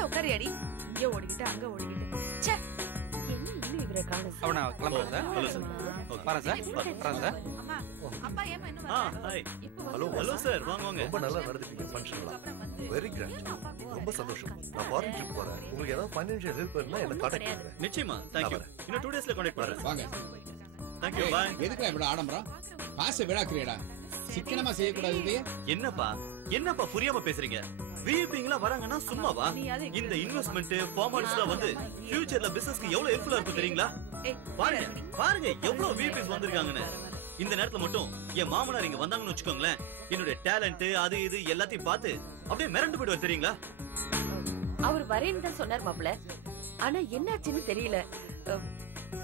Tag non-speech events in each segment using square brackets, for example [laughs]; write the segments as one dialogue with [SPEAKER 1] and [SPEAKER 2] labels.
[SPEAKER 1] சீட்ல உட்காரியாடி. இங்க ஓடிக்கிட்டு அங்க ஓடிக்கிட்டு.
[SPEAKER 2] வரேன் சார்? வரேன் சார்?
[SPEAKER 1] அப்பா ஏமா இன்னும்
[SPEAKER 3] ஹலோ
[SPEAKER 4] ஹலோ சார் வாங்க வாங்க.
[SPEAKER 3] ரொம்ப நல்லா நடந்துட்டீங்க ஃபங்க்ஷன்லாம்
[SPEAKER 1] அப்புறம் வந்து
[SPEAKER 3] வெரி கிராண்ட் ரொம்ப சந்தோஷம். நான் ஃபாரின் ட்ரிப் போறேன். உங்களுக்கு ஏதாவது ஃபைனான்ஷியல் ஹெல்ப் வேணும்னா என்ன பண்ணுங்க.
[SPEAKER 4] நிச்சயமா தேங்க் யூ இன்னும் டூ டேஸ்ல கான்டாக்ட் பண்றேன்.
[SPEAKER 5] வாங்க.
[SPEAKER 4] தேங்க் யூ
[SPEAKER 5] ஏய்,
[SPEAKER 4] பாய்
[SPEAKER 5] எதுக்குடா இவ்வளவு ஆடம்பரம்? காசை விழாக்குறியடா சிக்கனமா செய்யக்கூடாது இது.
[SPEAKER 4] என்னப்பா? என்னப்பா புரியாம பேசுறீங்க? விஐபிங்களா வராங்கன்னா சும்மாவா?
[SPEAKER 1] நீயாவது எங்க
[SPEAKER 4] இந்த இன்வெஸ்ட்மெண்ட் ஃபார்மாலிட்டிஸ்லாம் வந்து ஃபியூச்சர்ல பிசினஸ்க்கு எவ்வளவு ஹெல்ப்ஃபுல்லா இருக்கும் தெரியுங்களா? பாருங்க பாருங்க எவ்வளவு விஐபிஸ் வந்திருக்காங்கன்னு. இந்த நேரத்துல மட்டும் என் மாமனார் இங்க வந்தாங்கன்னு வச்சுக்கோங்களேன். என்னுடைய டேலண்ட் அது இது எல்லாத்தையும் பார்த்து அப்படியே மிரண்டு போயிடுவார் தெரியுங்களா?
[SPEAKER 6] அவர் வரேன்னு தான் சொன்னார் மாப்பிள. ஆனா என்னாச்சுன்னு தெரியல.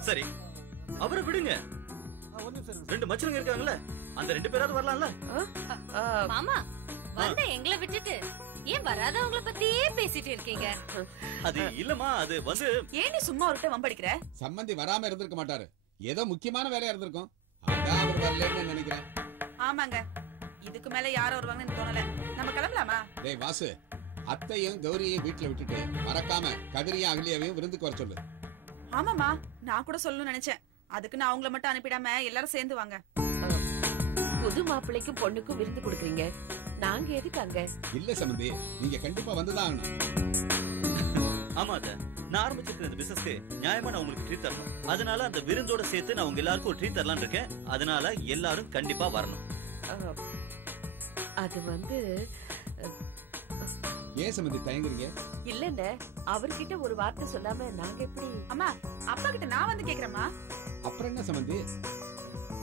[SPEAKER 4] சரி அவரை விடுங்க. ரெண்டு மச்சனுங்க இருக்காங்கல்ல? அந்த ரெண்டு பேராவது வரலாம்ல?
[SPEAKER 7] மாமா வந்த எங்களை விட்டுட்டு ஏன் வராதவங்கள பத்தியே பேசிட்டு இருக்கீங்க?
[SPEAKER 4] அது இல்லம்மா அது வந்து
[SPEAKER 1] ஏன் சும்மா ஒருட்ட வம்படிக்கிற
[SPEAKER 5] சம்பந்தி வராம இருந்திருக்க மாட்டாரு. ஏதோ முக்கியமான வேலையா இருந்திருக்கும். அதான் அவர் வரலன்னு நினைக்கிறேன்.
[SPEAKER 1] ஆமாங்க. இதுக்கு மேல யாரும் வருவாங்கன்னு தோணல. நம்ம கிளம்பலாமா?
[SPEAKER 5] டேய் வாசு. அத்தையும் கௌரியையும் வீட்டுல விட்டுட்டு மறக்காம கதிரியும் அகலியாவையும் விருந்துக்கு வர சொல்லு.
[SPEAKER 1] ஆமாமா நான் கூட சொல்லணும்னு நினைச்சேன். அதுக்கு நான் அவங்கள மட்டும் அனுப்பிடாம எல்லாரும் சேர்ந்து வாங்க.
[SPEAKER 6] புது மாப்பிள்ளைக்கும் பொண்ணுக்கும் விருந்து கொடுக்குறீங்க. நாங்க எதுக்கு அங்க
[SPEAKER 5] இல்ல சம்பந்தி நீங்க கண்டிப்பா வந்துதான் ஆகணும்.
[SPEAKER 4] ஆமா அத நான் ஆரம்பிச்சிருக்கிற இந்த பிசினஸ்க்கு நியாயமா நான் உங்களுக்கு ட்ரீட் தரணும். அதனால அந்த விருந்தோட சேர்த்து நான் உங்க எல்லாருக்கும் ஒரு ட்ரீட் தரலாம்னு இருக்கேன். அதனால எல்லாரும் கண்டிப்பா வரணும்.
[SPEAKER 6] அது வந்து
[SPEAKER 5] ஏன் சம்பந்தி தயங்குறீங்க?
[SPEAKER 6] இல்லன்னு அவர்கிட்ட ஒரு வார்த்தை சொல்லாம நாங்க எப்படி?
[SPEAKER 1] அம்மா அப்பா கிட்ட நான் வந்து கேக்குறேம்மா.
[SPEAKER 5] அப்புறம் என்ன சம்பந்தி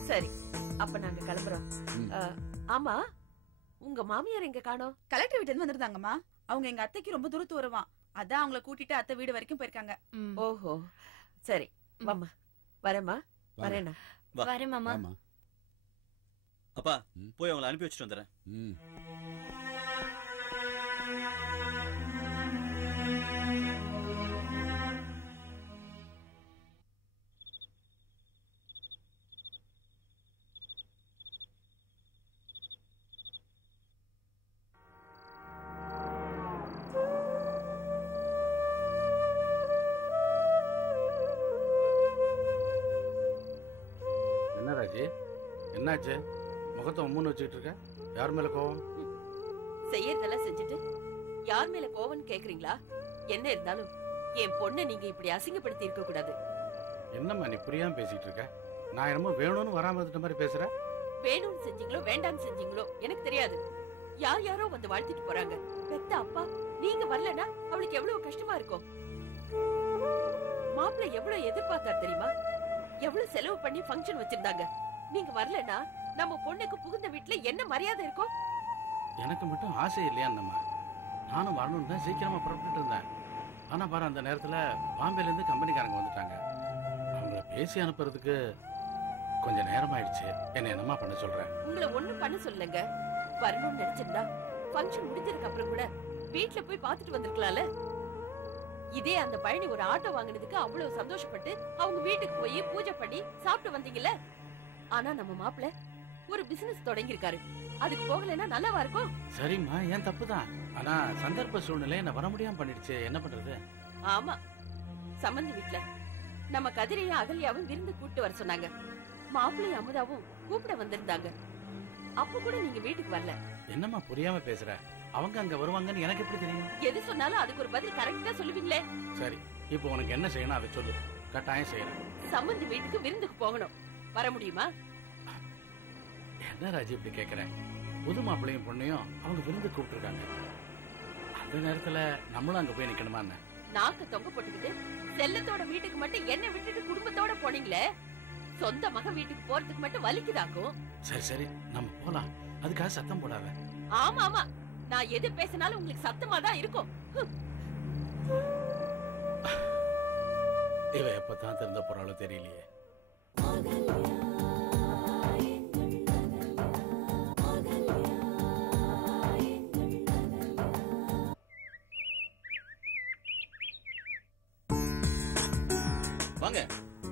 [SPEAKER 6] சரி அப்ப நாங்க கிளம்புறோம். ஆமா உங்க மாமியார் எங்க காணோம்?
[SPEAKER 1] கலெக்டர் வீட்டுல இருந்து வந்திருந்தாங்கம்மா. அவங்க எங்க அத்தைக்கு ரொம்ப தூரத்து வருவான் அதான் அவங்கள கூட்டிட்டு அத்தை வீடு வரைக்கும் போயிருக்காங்க.
[SPEAKER 6] ஓஹோ. சரி வாம்மா. வரேம்மா. வரேண்ணா.
[SPEAKER 7] வரேன் மாமா.
[SPEAKER 4] அப்பா. போய் அவங்களை அனுப்பி வச்சுட்டு வந்துடுறேன்.
[SPEAKER 2] என்னாச்சு? முகத்தை உம்முன்னு வச்சுக்கிட்டு இருக்க யார் மேல கோவம்?
[SPEAKER 6] செய்யறதெல்லாம் செஞ்சுட்டு யார் மேல கோவம்னு கேக்குறீங்களா? என்ன இருந்தாலும் என் பொண்ணை நீங்க இப்படி அசிங்கப்படுத்தி இருக்க கூடாது.
[SPEAKER 2] என்னம்மா நீ புரியாம பேசிட்டு இருக்க நான் என்னமோ வேணும்னு வராம இருந்த மாதிரி பேசுற?
[SPEAKER 6] வேணும்னு செஞ்சீங்களோ வேண்டாம்னு செஞ்சீங்களோ எனக்கு தெரியாது. யார் யாரோ வந்து வாழ்த்திட்டு போறாங்க. பெத்த அப்பா நீங்க வரலனா அவளுக்கு எவ்வளவு கஷ்டமா இருக்கும்? மாப்பிள்ளை எவ்வளவு எதிர்பார்த்தார் தெரியுமா? எவ்வளவு செலவு பண்ணி ஃபங்க்ஷன் வச்சிருந்தாங்க? நீங்க வரலனா நம்ம பொண்ணுக்கு புகுந்த வீட்டுல என்ன மரியாதை இருக்கும்?
[SPEAKER 2] எனக்கு மட்டும் ஆசை இல்லையா நம்ம நானும் வரணும்னு தான் சீக்கிரமா புறப்பட்டு இருந்தேன். ஆனா பாரு அந்த நேரத்துல பாம்பேல இருந்து கம்பெனிக்காரங்க வந்துட்டாங்க. அவங்கள பேசி அனுப்புறதுக்கு கொஞ்சம் நேரம் ஆயிடுச்சு என்ன என்னம்மா பண்ண சொல்றேன்
[SPEAKER 6] உங்களை ஒண்ணும் பண்ண சொல்லுங்க வரணும்னு நினைச்சிருந்தா ஃபங்க்ஷன் முடிஞ்சதுக்கு அப்புறம் கூட வீட்ல போய் பார்த்துட்டு வந்திருக்கலாம்ல. இதே அந்த பழனி ஒரு ஆட்டோ வாங்கினதுக்கு அவ்வளவு சந்தோஷப்பட்டு அவங்க வீட்டுக்கு போய் பூஜை பண்ணி சாப்பிட்டு வந்தீங்கல்ல? ஆனா நம்ம மாப்பிள்ள ஒரு பிசினஸ் தொடங்கியிருக்காரு. அதுக்கு போகலைன்னா நல்லாவா இருக்கும்?
[SPEAKER 2] சரிம்மா ஏன் தப்பு தான் ஆனா சந்தர்ப்ப சூழ்நிலை என்ன வர முடியாம பண்ணிடுச்சு என்ன பண்றது?
[SPEAKER 6] ஆமா. சம்பந்தி வீட்ல நம்ம கதிரையும் அகல்யாவும் விருந்து கூப்பிட்டு வர சொன்னாங்க. மாப்பிள்ளையும் அமுதாவும் கூப்பிட வந்திருந்தாங்க. அப்ப கூட நீங்க வீட்டுக்கு வரல.
[SPEAKER 2] என்னம்மா புரியாம பேசுற? அவங்க அங்க வருவாங்கன்னு எனக்கு எப்படி தெரியும்?
[SPEAKER 6] எது சொன்னாலும் அதுக்கு ஒரு பதில் கரெக்டா சொல்லுவீங்களே.
[SPEAKER 2] சரி இப்போ உனக்கு என்ன செய்யணும் அதை சொல்லு. கட்டாயம் செய்யறேன்.
[SPEAKER 6] சம்பந்தி வீட்டுக்கு விருந்துக்கு போகணும். வர முடியுமா?
[SPEAKER 2] என்ன ராஜி இப்படி கேக்குறேன் புது மாப்பிள்ளையும் பொண்ணையும் அவங்க விருந்து கூப்பிட்டுருக்காங்க. அந்த நேரத்துல நம்மளும் அங்க போய் நிக்கணுமா
[SPEAKER 6] நாக்க தொங்க போட்டுக்கிட்டு செல்லத்தோட வீட்டுக்கு மட்டும் என்ன விட்டுட்டு குடும்பத்தோட போனீங்களே? சொந்த மக வீட்டுக்கு போறதுக்கு மட்டும் வலிக்குதாக்கும்?
[SPEAKER 2] சரி சரி நம்ம போலாம். அதுக்காக சத்தம் போடாத.
[SPEAKER 6] ஆமா ஆமா. நான் எது பேசினாலும் உங்களுக்கு சத்தமா தான் இருக்கும்
[SPEAKER 2] இவ எப்பதான் திருந்த போறாளோ தெரியலையே.
[SPEAKER 4] வாங்க.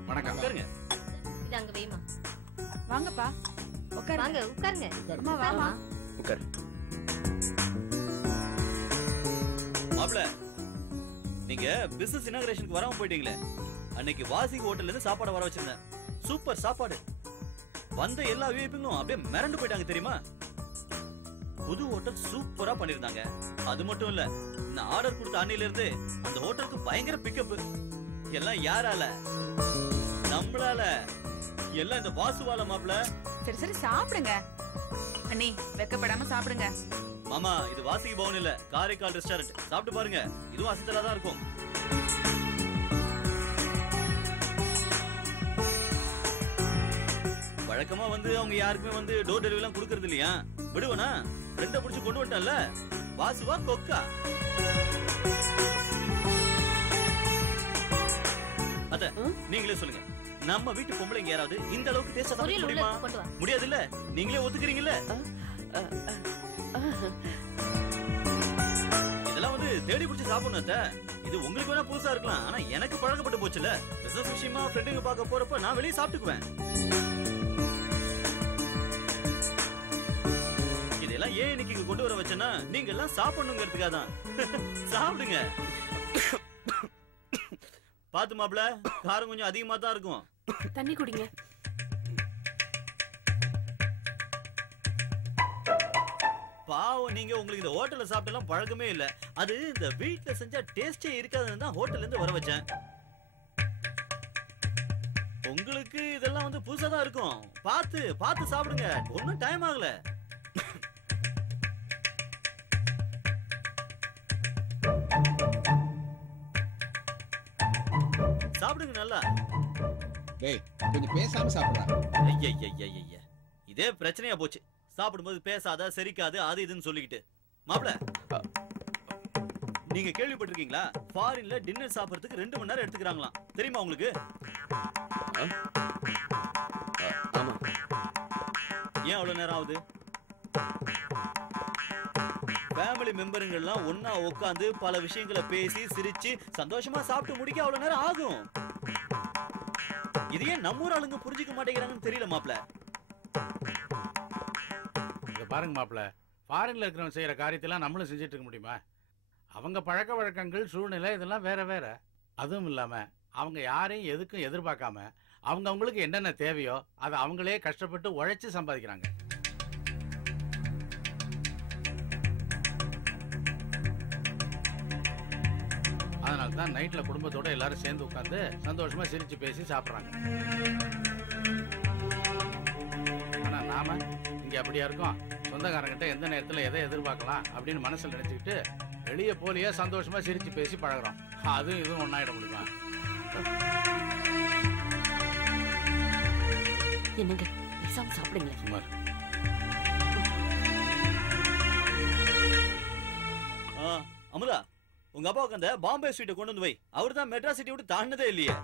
[SPEAKER 2] வணக்கம்.
[SPEAKER 4] உட்காருங்க.
[SPEAKER 7] இது அங்க வைமா.
[SPEAKER 1] வாங்கப்பா. உட்காருங்க.
[SPEAKER 7] வாங்க உட்காருங்க.
[SPEAKER 1] அம்மா வாமா
[SPEAKER 4] உட்காரு. மாப்பிள நீங்க பிசினஸ் இனாகிரேஷனுக்கு வராம போயிட்டீங்களே. அன்னைக்கு வாசி ஹோட்டல்ல இருந்து சாப்பாடு வர வச்சிருந்தேன். சூப்பர் சாப்பாடு. வந்த எல்லா விஐபிங்களும் அப்படியே மிரண்டு போயிட்டாங்க தெரியுமா? புது ஹோட்டல் சூப்பரா பண்ணிருந்தாங்க. அது மட்டும் இல்ல நான் ஆர்டர் கொடுத்த அன்னையில இருந்து அந்த ஹோட்டலுக்கு பயங்கர பிக்கப் எல்லாம் யாரால? நம்மளால. எல்லாம் இந்த வாசுவால மாப்ள
[SPEAKER 1] சரி சரி சாப்பிடுங்க. அண்ணி வெக்கப்படாம சாப்பிடுங்க.
[SPEAKER 4] மாமா இது வாசிக்கு பவன் இல்ல காரைக்கால் ரெஸ்டாரண்ட் சாப்பிட்டு பாருங்க இதுவும் அசத்தலா தான் இருக்கும். வழக்கமா வந்து அவங்க யாருக்குமே வந்து டோர் டெலிவரி எல்லாம் கொடுக்கறது இல்லையா? விடுவனா? ஃப்ரெண்ட புடிச்சு கொண்டு வந்துட்டல வாசுவா கொக்கா. அத நீங்களே சொல்லுங்க. நம்ம வீட்டு பொம்பளைங்க யாராவது இந்த அளவுக்கு டேஸ்டா சமைக்க முடியுமா? முடியாது இல்ல நீங்களே ஒத்துக்கிறீங்கல்ல? இதெல்லாம் வந்து தேடி பிடிச்சி சாப்பிடணும் அத்தை. இது உங்களுக்கு வேணா புதுசா இருக்கலாம். ஆனா எனக்கு பழக்கப்பட்டு போச்சுல பிசினஸ் விஷயமா ஃப்ரெண்டுங்க பார்க்க போறப்ப நான் வெளியே சாப்பிட்டுக்குவேன். ஏன் இன்னைக்கு இங்க கொண்டு வர வச்சேன்னா நீங்க எல்லாம் சாப்பிடணுங்கிறதுக்காக தான் [laughs] சாப்பிடுங்க. பாத்து மாப்ள காரம் கொஞ்சம் அதிகமா தான் இருக்கும்.
[SPEAKER 6] தண்ணி குடிங்க.
[SPEAKER 4] பாவம் நீங்க உங்களுக்கு இந்த ஹோட்டல்ல சாப்பிட்டெல்லாம் பழக்கமே இல்ல. அது இந்த வீட்ல செஞ்சா டேஸ்டே இருக்காதுன்னு தான் ஹோட்டல்ல இருந்து வர வச்சேன். உங்களுக்கு இதெல்லாம் வந்து புதுசா தான் இருக்கும். பார்த்து பார்த்து சாப்பிடுங்க. ஒன்னும் டைம் ஆகல.
[SPEAKER 5] டேய் கொஞ்சம் பேசாம சாப்பிடுறா
[SPEAKER 4] ஐயய்யய்யய்ய. இதே பிரச்சனையா போச்சு. சாப்பிடும்போது பேசாத செரிக்காது அது இதுன்னு சொல்லிக்கிட்டு. மாப்ள நீங்க கேள்விப்பட்டிருக்கீங்களா? ஃபாரின்ல டின்னர் சாப்பிடுறதுக்கு ரெண்டு மணி நேரம் எடுத்துக்கிறாங்களாம். தெரியுமா உங்களுக்கு?
[SPEAKER 8] ஆமா.
[SPEAKER 4] ஏன் அவ்வளவு நேரம் ஆகுது? ஃபேமிலி மெம்பருங்கெல்லாம் ஒண்ணா உட்காந்து பல விஷயங்களை பேசி சிரிச்சு சந்தோஷமா சாப்பிட்டு முடிக்க அவ்வளவு நேரம் ஆகும். இது ஏன் ஆளுங்க புரிஞ்சுக்க மாட்டேங்கிறாங்கன்னு தெரியல மாப்ள
[SPEAKER 2] இங்க பாருங்க மாப்பிள ஃபாரின்ல இருக்கிறவங்க செய்யற காரியத்தெல்லாம் நம்மளும் செஞ்சுட்டு இருக்க முடியுமா? அவங்க பழக்க வழக்கங்கள் சூழ்நிலை இதெல்லாம் வேற வேற. அதுவும் இல்லாம அவங்க யாரையும் எதுக்கும் எதிர்பார்க்காம அவங்க அவங்களுக்கு என்னென்ன தேவையோ அதை அவங்களே கஷ்டப்பட்டு உழைச்சு சம்பாதிக்கிறாங்க. அதனால தான் நைட்ல குடும்பத்தோட எல்லாரும் சேர்ந்து உட்காந்து சந்தோஷமா சிரிச்சு பேசி சாப்பிடுறாங்க. ஆனா நாம இங்க அப்படியா இருக்கோம்? சொந்தக்காரங்கிட்ட எந்த நேரத்துல எதை எதிர்பார்க்கலாம் அப்படின்னு மனசுல நினைச்சுக்கிட்டு வெளியே போலியே சந்தோஷமா சிரிச்சு பேசி பழகுறோம். அதுவும் இதுவும் ஒன்னாயிட முடியுமா?
[SPEAKER 6] என்னங்க பேசாம சாப்பிடுங்களேன்.
[SPEAKER 2] சுமார்
[SPEAKER 4] ஆ, அமுதா. உங்க அப்பாவுக்கு அந்த பாம்பே ஸ்வீட்டை கொண்டு வந்து வை. அவர் தான் மெட்ராஸ் சிட்டி விட்டு தாண்டதே இல்லையே.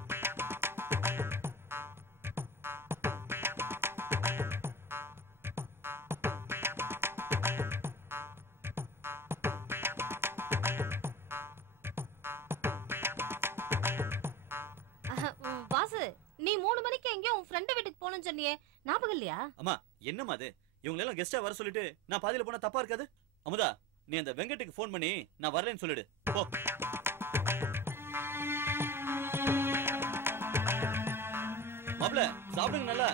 [SPEAKER 7] வாசு நீ மூணு மணிக்கு எங்கேயோ உன் ஃப்ரெண்டு வீட்டுக்கு போகணும்னு சொன்னியே. ஞாபகம் இல்லையா?
[SPEAKER 4] அம்மா என்னம்மா அது? இவங்க எல்லாம் கெஸ்டா வர சொல்லிட்டு நான் பாதியில போனா தப்பா இருக்காது? அமுதா நீ அந்த வெங்கட்டுக்கு ஃபோன் பண்ணி நான் வரலைன்னு சொல்லிடு. போ. மாப்ள சாப்பிடுங்க நல்லா.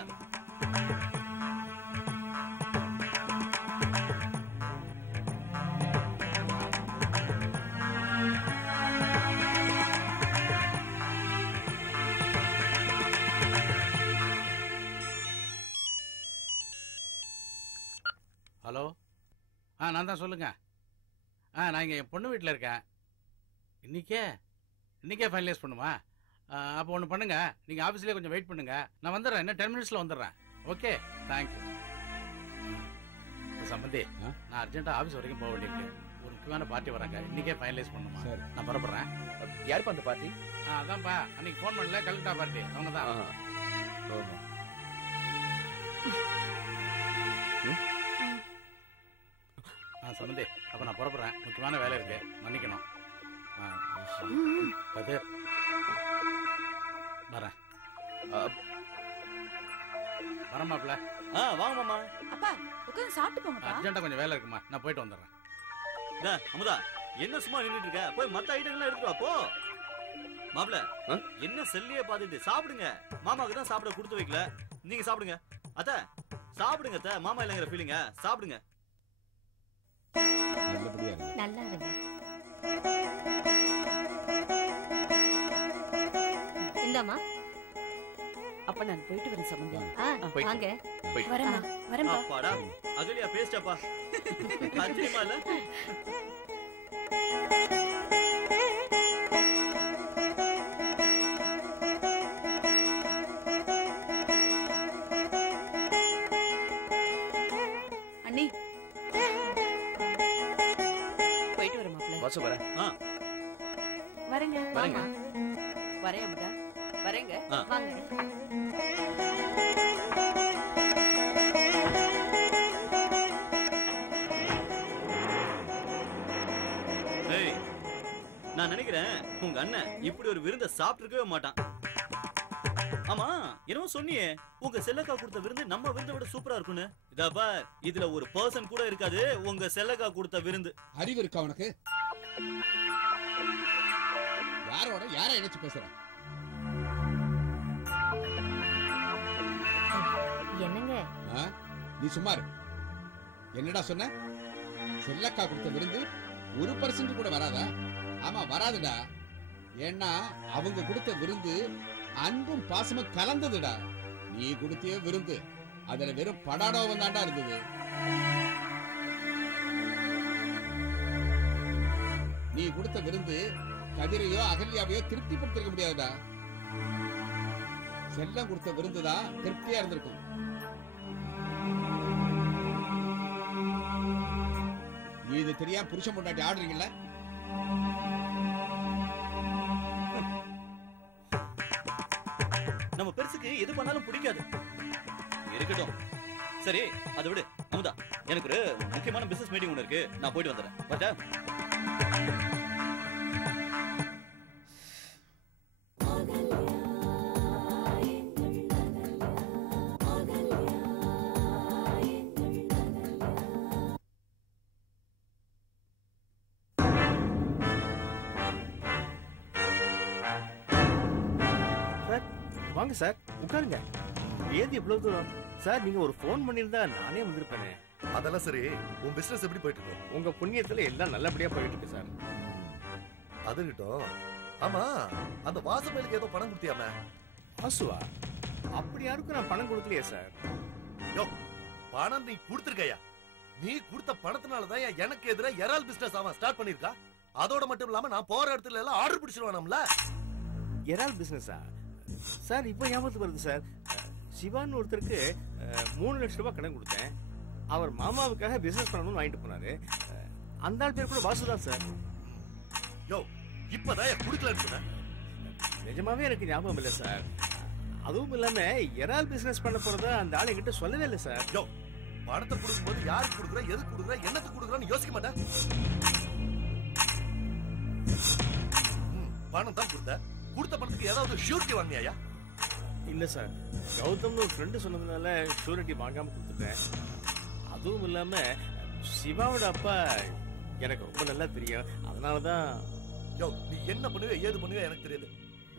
[SPEAKER 2] ஹலோ? ஆ நான் தான் சொல்லுங்கள் ஆ நான் இங்கே என் பொண்ணு வீட்டில் இருக்கேன். இன்னைக்கே? இன்னைக்கே ஃபைனலைஸ் பண்ணுமா? அப்போ ஒன்று பண்ணுங்க. நீங்கள் ஆஃபீஸ்லேயே கொஞ்சம் வெயிட் பண்ணுங்க. நான் வந்துடுறேன். இன்னும் டென் மினிட்ஸில் வந்துடுறேன். ஓகே தேங்க்யூ சம்பந்தி? நான் அர்ஜென்ட்டாக ஆஃபீஸ் வரைக்கும் போக வேண்டியிருக்கு. ஒரு முக்கியமான பார்ட்டி வராங்க. இன்னைக்கே ஃபைனலைஸ் பண்ணுமா?
[SPEAKER 5] சரி.
[SPEAKER 2] நான் புறப்படுறேன்.
[SPEAKER 8] யாருப்பா அந்த பார்ட்டி
[SPEAKER 2] ஆ அதான்ப்பா. அன்னைக்கு ஃபோன் பண்ணல கலெக்டா பார்ட்டி அவங்க தான்
[SPEAKER 8] ஓஹோ.
[SPEAKER 2] ஆ சம்பந்தி அப்போ நான் புறப்படுறேன். முக்கியமான வேலை இருக்கு. மன்னிக்கணும். கதிர் வரேன். வரேன் மாப்பிள்ள.
[SPEAKER 4] ஆ வாங்க மாமா.
[SPEAKER 1] அப்பா உட்காந்து சாப்பிட்டு
[SPEAKER 2] அர்ஜென்ட்டாக கொஞ்சம் வேலை இருக்குமா? நான் போயிட்டு வந்துடுறேன்.
[SPEAKER 4] அமுதா என்ன சும்மா நின்னுட்டு இருக்க? போய் மத்த ஐட்டங்கள்லாம் எடுத்துட்டு வா போ. மாப்ள? என்ன செல்லியே பாத்துட்டு சாப்பிடுங்க. மாமாவுக்கு தான் சாப்பிட கொடுத்து வைக்கல. நீங்க சாப்பிடுங்க. அத்த சாப்பிடுங்க அத்த. மாமா இல்லைங்கிற ஃபீலிங்க சாப்பிடுங்க.
[SPEAKER 5] நல்லபடியா
[SPEAKER 7] நல்லா இருங்க. இந்தாம்மா.
[SPEAKER 6] அப்ப நான் போயிட்டு வரேன் சம்பந்தி
[SPEAKER 7] ஆ,
[SPEAKER 8] போயிட்டு
[SPEAKER 7] வாங்க.
[SPEAKER 6] வரேம்மா வரேன்பா
[SPEAKER 4] அப்பாடா அகலியா பேசிட்டாப்பா [laughs] ஆச்சரியமா இல்ல? [laughs]
[SPEAKER 8] வாசு வரேன்
[SPEAKER 6] வரேங்க.
[SPEAKER 8] வரேங்க.
[SPEAKER 6] வரேன் அமுதா. வரேங்க.
[SPEAKER 7] வாங்க.
[SPEAKER 4] நான் நினைக்கிறேன் உங்க அண்ணன் இப்படி ஒரு விருந்த சாப்பிட்டு மாட்டான். ஆமா என்னமோ சொன்னியே உங்க செல்லக்கா கொடுத்த விருந்து நம்ம விருந்தை விட சூப்பரா இருக்கும்னு. இதா பார் இதுல ஒரு பர்சன் கூட இருக்காது உங்க செல்லக்கா கொடுத்த விருந்து.
[SPEAKER 5] அறிவு இருக்கா உனக்கு? யாரோட? யார இணைச்சு பேசுற?
[SPEAKER 7] என்னங்க?
[SPEAKER 5] நீ சும்மா இரு. என்னடா சொன்ன? செல்லக்கா கொடுத்த விருந்து ஒரு பர்சன்ட் கூட வராதா? ஆமா வராதுடா. ஏன்னா அவங்க கொடுத்த விருந்து அன்பும் பாசமும் கலந்ததுடா. நீ கொடுத்திய விருந்து. அதுல வெறும் படாடோவம் தாண்டா இருந்தது. நீ கொடுத்த விருந்து கதிரையோ அகல்யாவையோ திருப்திப்படுத்திருக்க முடியாதுடா. செல்லம் கொடுத்த விருந்துதான் திருப்தியா இருந்திருக்கும். நீ இது தெரியாம புருஷன் பொண்டாட்டி ஆடுறீங்கல்ல?
[SPEAKER 4] நம்ம பெருசுக்கு எது பண்ணாலும் பிடிக்காது. இருக்கட்டும். சரி அதை விடு. அமுதா எனக்கு ஒரு முக்கியமான பிசினஸ் மீட்டிங் ஒன்று இருக்கு. நான் போயிட்டு வந்துடுறேன். பார்த்தா
[SPEAKER 8] வாங்க சார் உட்காருங்க. ஏது இவ்வளவு தூரம்? சார் நீங்க ஒரு ஃபோன் பண்ணியிருந்தா நானே வந்திருப்பேனே.
[SPEAKER 3] அதெல்லாம் சரி உன் பிசினஸ் எப்படி போயிட்டு இருக்கு?
[SPEAKER 8] உங்க புண்ணியத்துல எல்லாம் நல்லபடியா போயிட்டு இருக்கு சார்.
[SPEAKER 3] அது கிட்டும் ஆமா அந்த வாசப்பயலுக்கு ஏதோ பணம் கொடுத்தியாம?
[SPEAKER 8] ஆசுவா அப்படி யாருக்கும் நான் பணம் கொடுக்கலையே சார்.
[SPEAKER 3] பணம் நீ கொடுத்திருக்கையா? நீ கொடுத்த பணத்தினால தான் எனக்கு எதிரா எறால் பிசினஸ் அவன் ஸ்டார்ட் பண்ணிருக்கா அதோட மட்டும் இல்லாம நான் போற இடத்துல எல்லாம் ஆர்டர் பிடிச்சிருவானம்ல?
[SPEAKER 8] இறால் பிசினஸா சார் இப்போ ஞாபகத்துக்கு வருது சார். சிவான்னு ஒருத்தருக்கு மூணு லட்சம் ரூபாய் கடன் கொடுத்தேன். அவர் மாமாவுக்காக பிசினஸ் பண்ணணும்னு வாங்கிட்டு போனாரு. அந்த ஆள் பேர் கூட வாசுதான் சார்.
[SPEAKER 3] யோ இப்பதான் குடுக்கலன்னு சொன்னேன்
[SPEAKER 8] நிஜமாவே எனக்கு ஞாபகம் இல்லை சார். அதுவும் இல்லாம இறால் பிசினஸ் பண்ண போறதா அந்த ஆள் என்கிட்ட சொல்லவே இல்லை சார்.
[SPEAKER 3] யோ பணத்தை கொடுக்கும்போது யாருக்கு கொடுக்குற எதுக்கு கொடுக்குற என்னத்துக்கு கொடுக்குறன்னு யோசிக்க மாட்டேன். பணம் தான் கொடுத்த. கொடுத்த பணத்துக்கு ஏதாவது ஷூரிட்டி வாங்கியாயா
[SPEAKER 8] இல்ல சார். கௌதம்னு ஒரு ஃப்ரெண்டு சொன்னதுனால ஷூரிட்டி வாங்காம கொடுத்துட்டேன். அதுவும் இல்லாம சிவாவோட அப்பா எனக்கு ரொம்ப நல்லா தெரியும். அதனாலதான்
[SPEAKER 3] யோ நீ என்ன பண்ணுவே ஏது பண்ணுவே எனக்கு தெரியாது.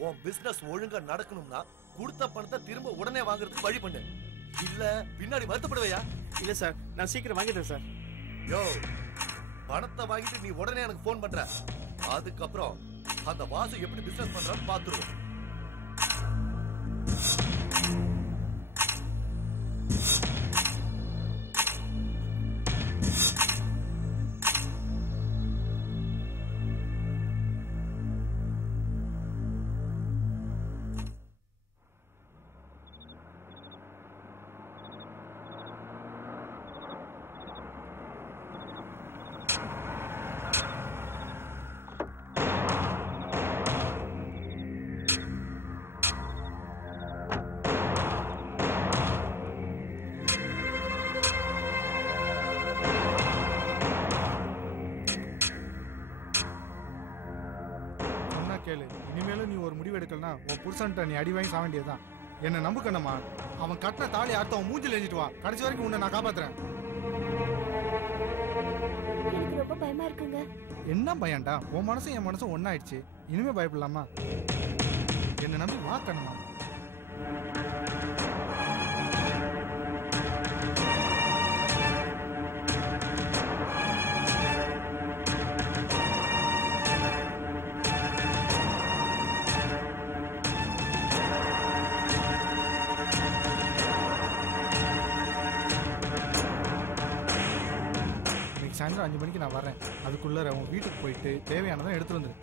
[SPEAKER 3] உன் பிசினஸ் ஒழுங்கா நடக்கணும்னா கொடுத்த பணத்தை திரும்ப உடனே வாங்குறதுக்கு வழி பண்ணு. இல்ல பின்னாடி வருத்தப்படுவையா?
[SPEAKER 8] இல்ல சார் நான் சீக்கிரம் வாங்கிட்டேன் சார்.
[SPEAKER 3] யோ பணத்தை வாங்கிட்டு நீ உடனே எனக்கு ஃபோன் பண்ற. அதுக்கப்புறம் அந்த வாசு எப்படி பிசினஸ் பண்றான்னு பாத்துருவோம்.
[SPEAKER 9] உன் புருஷன்ட்ட நீ அடி வாங்கி சாக வேண்டியதுதான். என்ன நம்பு கண்ணம்மா அவன் கட்டின தாலி அர்த்தம் அவன் மூஞ்சில் எழுதிட்டு வா. கடைசி வரைக்கும் உன்னை நான் காப்பாத்துறேன்.
[SPEAKER 7] எனக்கு ரொம்ப பயமா இருக்குங்க.
[SPEAKER 9] என்ன பயம்டா? உன் மனசும் என் மனசும் ஒன்னாயிடுச்சு இனிமே பயப்படலாமா? என்னை நம்பி வா கண்ணம்மா. நாளைக்கு சாயந்தரம் அஞ்சு மணிக்கு நான் வரேன் அதுக்குள்ளே உன் வீட்டுக்கு போயிட்டு தேவையானதை எடுத்துகிட்டு
[SPEAKER 10] வந்துடு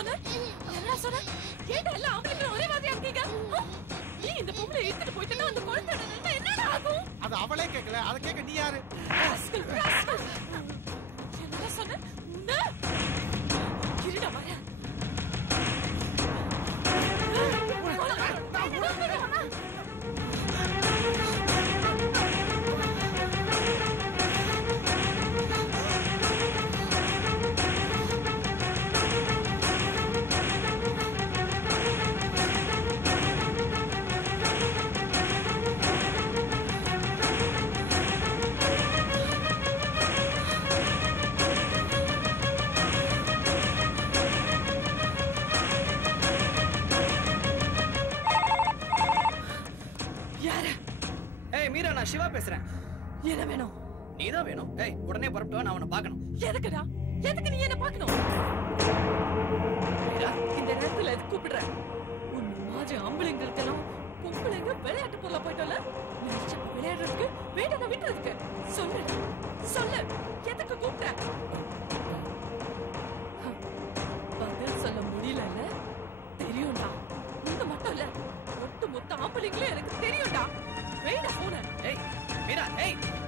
[SPEAKER 10] சொன்ன? என்னடா சொன்ன? ஏன்டா எல்லாம் ஆம்பளைங்களும் ஒரே மாதிரியா இருக்கீங்க? நீ இந்த பொம்பளை இழுத்துட்டு போயிட்டா அந்த குழந்தை என்னடா ஆகும்?
[SPEAKER 9] அது அவளே கேட்கல அதை கேட்க நீ யாரு?
[SPEAKER 11] பேசுறேன்.
[SPEAKER 10] என்ன வேணும்?
[SPEAKER 11] நீதான் வேணும். ஏய் உடனே புறப்பட்டு நான் அவனை பார்க்கணும்.
[SPEAKER 10] எதுக்குடா? எதுக்கு நீ என்ன பார்க்கணும்? இந்த நேரத்துல எது கூப்பிடுற உன் மாதிரி ஆம்பளைங்களுக்கெல்லாம் பொம்பளைங்க விளையாட்டு பொருளா நினைச்ச விளையாடுறதுக்கு வேண்டாத விட்டுறதுக்கு. சொல்லு சொல்லு. எதுக்கு கூப்பிட்ட முடியலல்ல? தெரியும்டா. உங்க மட்டும் இல்ல ஒட்டு மொத்த ஆம்பளைங்களே எனக்கு தெரியும்டா வேண்டாம் போன
[SPEAKER 11] ஏய் மீரா ஏய்